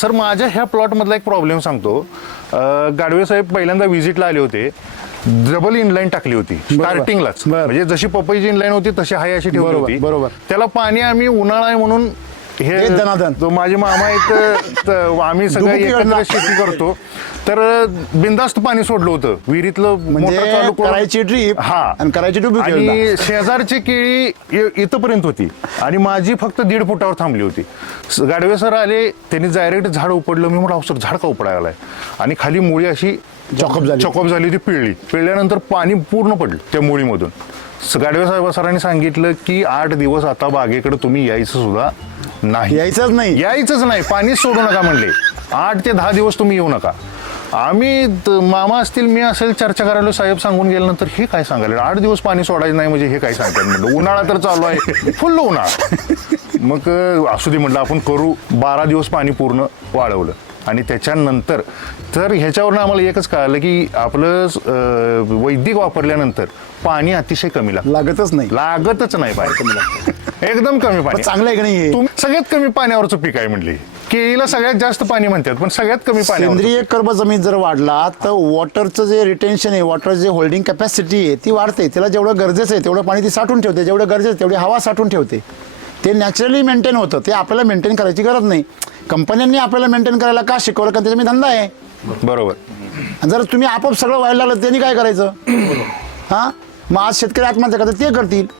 Sir माझ्या ह्या प्लॉटमधला एक प्रॉब्लेम सांगतो. गाडवे साहेब पहिल्यांदा व्हिजिटला आले होते. डबल इनलाईन टाकली होती स्टार्टिंगलाच, म्हणजे जशी पपईची इनलाईन होती तशी हाय अशी ठेवली होती. बरोबर. त्याला पाणी आम्ही उन्हाळा आहे म्हणून हे माझे मामा आहेत, आम्ही सगळं एकत्र शेती करतो, तर बिंदास्त पाणी सोडलं होतं विहिरीतलं. म्हणजे करायची ड्रीप हा आणि करायची ड्रीप आणि शेजारची केळी इथपर्यंत होती आणि माझी फक्त 1.5 फुटावर थांबली होती. गाडवे सर आले, त्यांनी डायरेक्ट झाड उपडलं. मी म्हटलं सर झाड का उपडायला आहे? आणि खाली मुळी अशी चॉकअप झाली होती, पिळल्यानंतर पाणी पूर्ण पडलं त्या मुळीमधून. गाडवे साहेब सरांनी सांगितलं की 8 दिवस आता बागेकडे तुम्ही यायचं सुद्धा नाही, यायचंच नाही, पाणीच सोडू नका म्हणले. 8 ते 10 दिवस तुम्ही येऊ नका. आम्ही मामा असतील मी असेल चर्चा करायला, साहेब सांगून गेल्यानंतर हे काय सांगायला 8 दिवस पाणी सोडायचं नाही म्हणजे हे काय सांगतात म्हणलं. उन्हाळा तर चालू आहे, फुल उन्हाळा. मग असू दे म्हटलं आपण करू. 12 दिवस पाणी पूर्ण वाळवलं आणि त्याच्यानंतर तर ह्याच्यावरनं आम्हाला एकच कळालं की आपलं वैदिक वापरल्यानंतर पाणी अतिशय कमी लागतच नाही पाणी कमी लागतं. एकदम कमी पाणी. चांगलं आहे की नाही? सगळ्यात कमी पाण्यावरचं पीक आहे म्हणले. केळीला सगळ्यात जास्त पाणी म्हणतात पण सगळ्यात कमी पाणी. सेंद्रिय कर्ब जमीन जर वाढला तर वॉटरचं जे रिटेन्शन आहे, वॉटर जे होल्डिंग कॅपॅसिटी आहे ती वाढते. त्याला जेवढं गरजेचं आहे तेवढं पाणी ती साठवून ठेवते, जेवढं गरजेचं तेवढी हवा साठवून ठेवते. ते नॅचरली मेंटेन होतं. ते आपल्याला मेंटेन करायची गरज नाही. कंपन्यांनी आपल्याला मेंटेन करायला का शिकवलं? कारण त्याचा मी धंदा आहे. बरोबर. जर तुम्ही आपोआप सगळं व्हायला लागलं त्यांनी काय करायचं? हा, मग आज शेतकरी आत्महत्या करतात, ते करतील.